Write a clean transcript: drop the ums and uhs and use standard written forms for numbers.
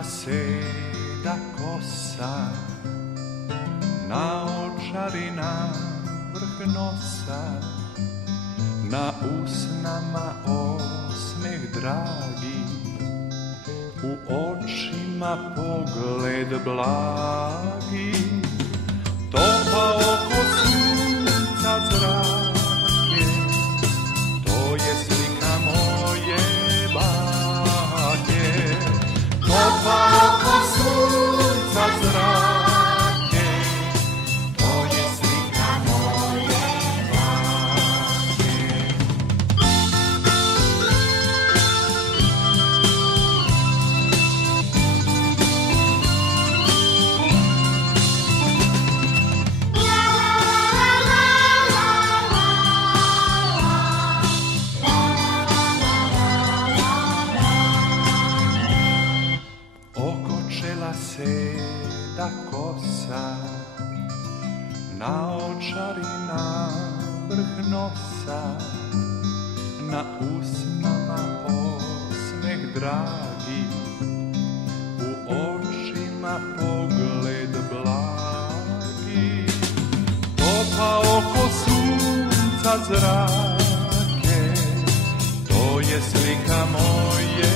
Okočila seda kosa, naočari na vrh nosa, na usnama osmeh dragi, u očima pogled blagi, topa oko sunca zrake, to je slika moje bake. Topa oko sunca zrake, to je slika moje bake. Okočela seda kosa, naočari na vrh nosa, na usnama osmeh dragi, u očima pogled blagi. Topa oko sunca zrake, to je slika moje